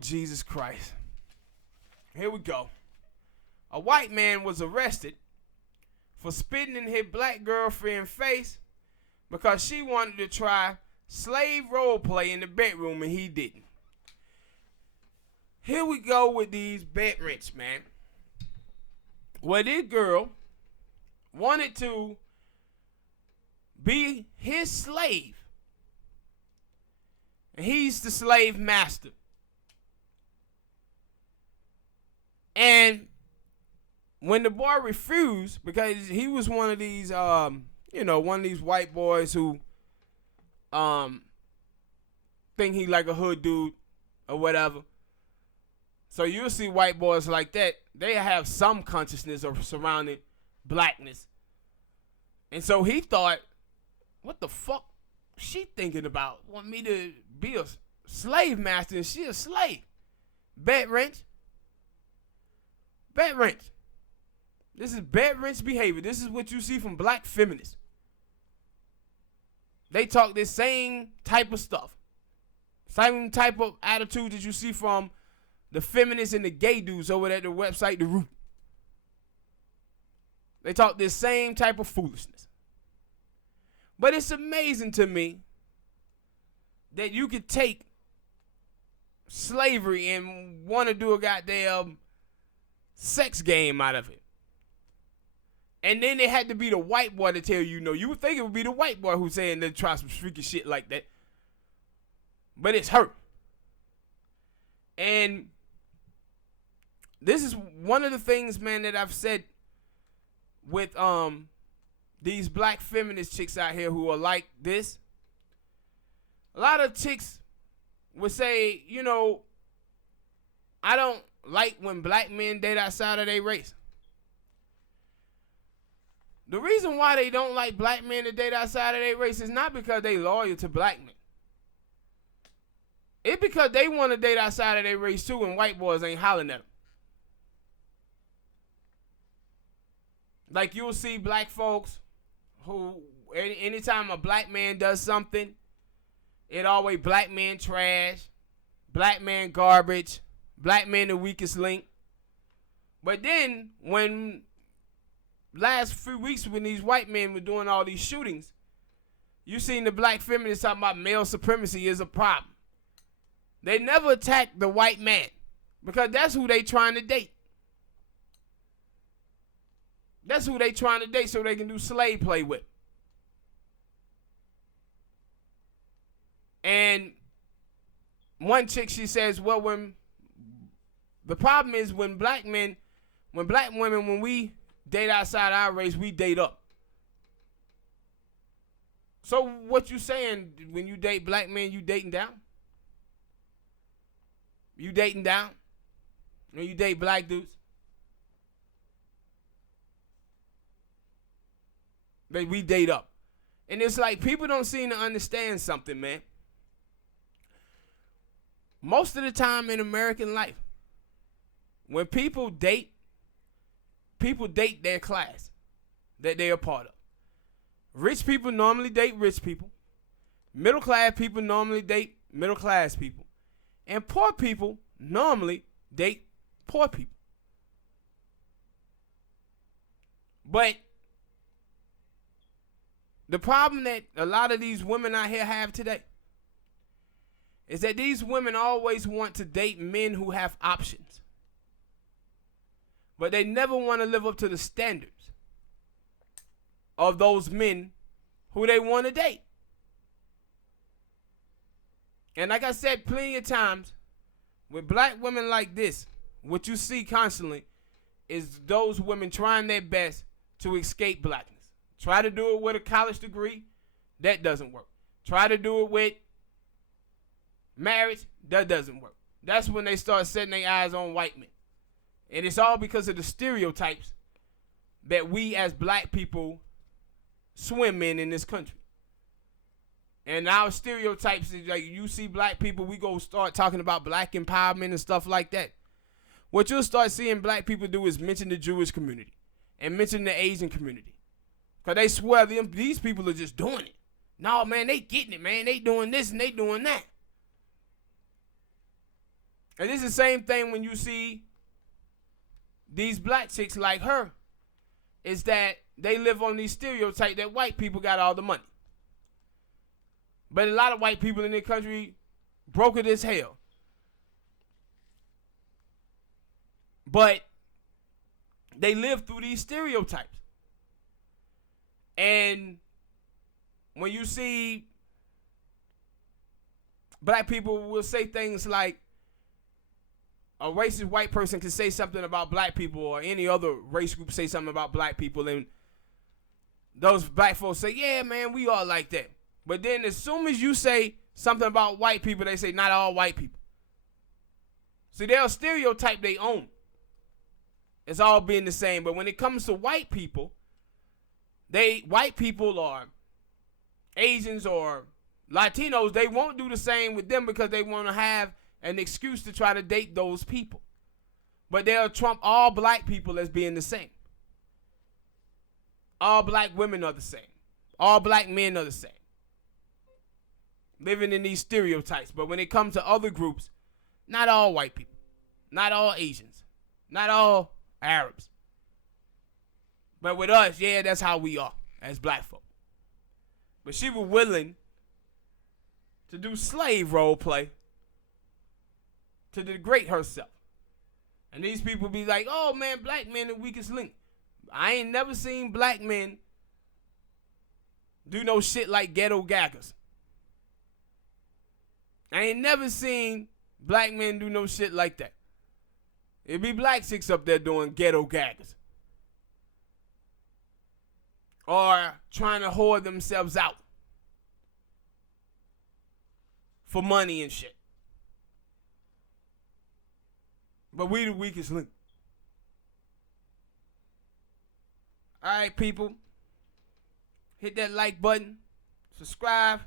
Jesus Christ. Here we go. A white man was arrested for spitting in his black girlfriend's face because she wanted to try slave role play in the bedroom and he didn't. Here we go with these bed rents, man. Well, this girl wanted to be his slave. And he's the slave master. And when the boy refused, because he was one of these, one of these white boys who think he like a hood dude or whatever. So you'll see white boys like that. They have some consciousness of surrounding blackness. And so he thought, what the fuck she thinking about? Want me to be a slave master and she a slave? Bed wrench. Bed wrench. This is bed wrench behavior. This is what you see from black feminists. They talk this same type of stuff. Same type of attitude that you see from the feminists and the gay dudes over at the website The Root. They talk this same type of foolishness. But it's amazing to me that you could take slavery and want to do a goddamn sex game out of it. And then it had to be the white boy to tell you no. You would think it would be the white boy who's saying they try some freaky shit like that. But it's her. And this is one of the things, man, that I've said with these black feminist chicks out here who are like this. A lot of chicks would say, I don't like when black men date outside of their race. The reason why they don't like black men to date outside of their race is not because they loyal to black men. It's because they want to date outside of their race too, and white boys ain't hollering at them. Like you'll see black folks who, anytime a black man does something, it always black man trash, black man garbage, black man the weakest link. But then when last few weeks when these white men were doing all these shootings, you seen the black feminists talking about male supremacy is a problem. They never attack the white man because that's who they trying to date. That's who they trying to date so they can do slave play with. And one chick, she says, well, when the problem is when black women, when we date outside our race, we date up. So what you saying, when you date black men, you dating down? You dating down? When you date black dudes? But we date up. And it's like people don't seem to understand something, man. Most of the time in American life, when people date their class that they're a part of. Rich people normally date rich people. Middle class people normally date middle class people. And poor people normally date poor people. But the problem that a lot of these women out here have today is that these women always want to date men who have options. But they never want to live up to the standards of those men who they want to date. And like I said plenty of times, with black women like this, what you see constantly is those women trying their best to escape blackness. Try to do it with a college degree, that doesn't work. Try to do it with marriage, that doesn't work. That's when they start setting their eyes on white men. And it's all because of the stereotypes that we as black people swim in this country. And our stereotypes is like, you see black people, we go start talking about black empowerment and stuff like that. What you'll start seeing black people do is mention the Jewish community and mention the Asian community. Because they swear these people are just doing it. No, man, they getting it, man. They doing this and they doing that. And it's the same thing when you see these black chicks like her, is that they live on these stereotypes that white people got all the money. But a lot of white people in the country broke it as hell. But they live through these stereotypes. And when you see black people will say things like, a racist white person can say something about black people, or any other race group say something about black people, and those black folks say, yeah, man, we all like that. But then as soon as you say something about white people, they say not all white people. See, they'll stereotype they own. It's all being the same. But when it comes to white people, white people or Asians or Latinos, they won't do the same with them because they want to have an excuse to try to date those people. But they'll trump all black people as being the same. All black women are the same. All black men are the same. Living in these stereotypes. But when it comes to other groups, not all white people, not all Asians, not all Arabs. But with us, yeah, that's how we are as black folk. But she was willing to do slave role play to degrade herself. And these people be like, oh man, black men the weakest link. I ain't never seen black men do no shit like ghetto gaggers. I ain't never seen black men do no shit like that. It be black chicks up there doing ghetto gaggers. Or trying to whore themselves out for money and shit. But we the weakest link. All right, people. Hit that like button. Subscribe.